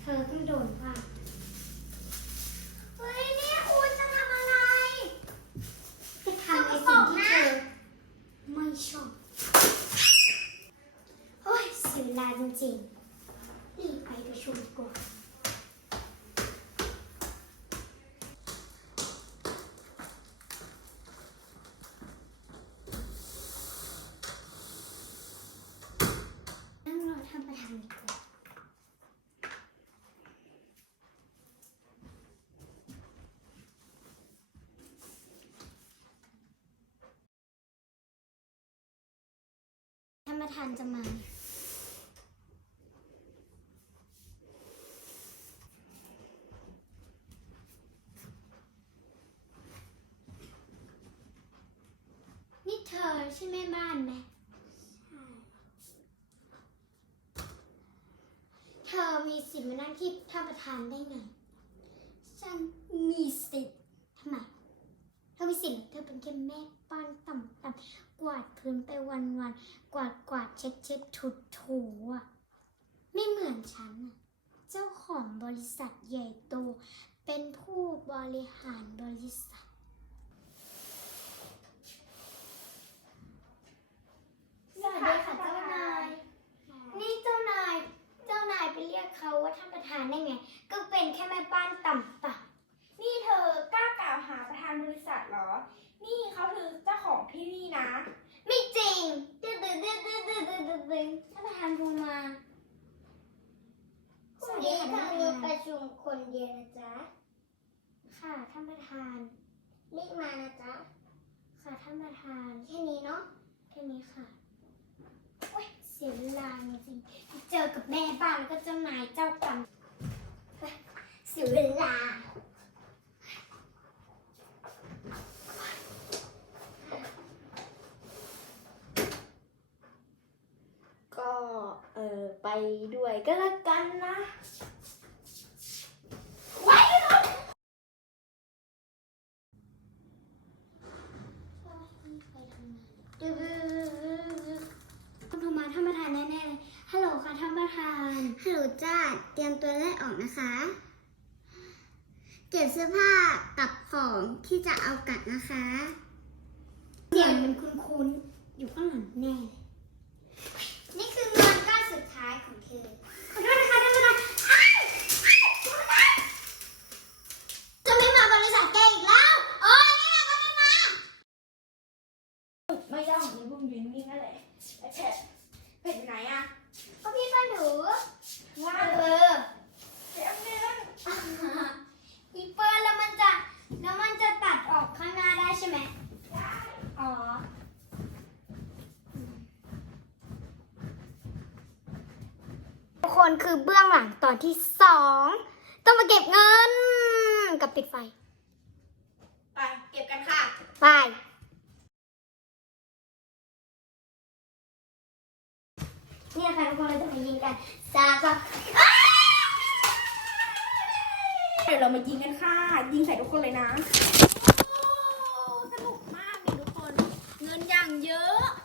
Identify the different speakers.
Speaker 1: เธอต้องโดนว่าเฮ้ยเนี่ยคุณจะทำอะไรจะทำในสิ่งที่เธอไม่ชอบโอ้ยเสียเวลาจริงๆรีบไปประชุมดีกว่านั่งรอท่านประธานดีกว่าท่านประธานจะมานี่เธอใช่แม่บ้านไหมใช่เธอมีสิทธิ์มานั่งที่ท่านประธานได้ไงฉันมีสิทธิ์ทำไมเธอมีสิทธิ์เหรอเธอเป็นแค่แม่บ้านต่ำๆกวาดพื้นไปวันๆกวาดเช็ดถูอ่ะไม่เหมือนฉันอะเจ้าของบริษัทใหญ่โตเป็นผู้บริหารบริษัทสวัสดีค่ะเจ้านายนี่เจ้านายไปเรียกเขาว่าท่านประธานได้ไงก็เป็นแค่แม่บ้านต่ำๆ
Speaker 2: นี่เธอกล้ากล่าวหาประธานบริษัทเหรอ นี่เขาคือเจ้าของที่นี่นะ
Speaker 1: ไม่จริงท่านประธานโทรมาสวัสดีค่ะท่านประธานประชุมคนเดียวนะจ๊ะค่ะท่านประธานรีบมานะจ๊ะค่ะท่านประธานแค่นี้เนาะแค่นี้ค่ะโอ๊ยเสียเวลาจริงๆเจอกับแม่บ้านแล้วก็เจ้านายเจ้ากรรมเสียเวลา
Speaker 2: ก็ไปด้วยก็แล้วกันนะไว้
Speaker 1: ต้องโทรมาท่านประธานแน่ๆเลยฮัลโหลค่ะท่านประธานฮัลโหลจ้าเตรียมตัวไล่ออกนะคะเก็บเสื้อผ้ากับของที่จะเอากลับนะคะเสียงมันคุ้นๆอยู่ข้างหลังแน่นี่คือเงินก้อนสุดท้ายของเธอขอโทษนะคะท่านประธานจะไม่มาบริษัทแกอีกแล้วโอ๊ยเนี่ยก็ไม่มา
Speaker 2: ไม่ย่องมีบุ้มยืนนิ่งนั่นแหละไอ้แฉะเป็ดอยู่ไหนอะ
Speaker 1: ก็พี่ป้าหนู
Speaker 2: ว่า
Speaker 1: เออ
Speaker 2: เดี๋ยวเนี่ย
Speaker 1: อีเปิลแล้วมันจะตัดออกข้างหน้าได้ใช่ไหมอ๋อทุกคนคือเบื้องหลังตอนที่2ต้องมาเก็บเงินกับปิดไฟ
Speaker 2: ไปเก็บกันค่ะ
Speaker 1: ไปนี่นะคะทุกคนเราจะมายิงกัน3 2
Speaker 2: เดี๋ยวเรามายิงกันค่ะ ยิงใส่ทุกคนเลยนะ โอ้สนุกมากเลยทุกคน เงินอย่างเยอะ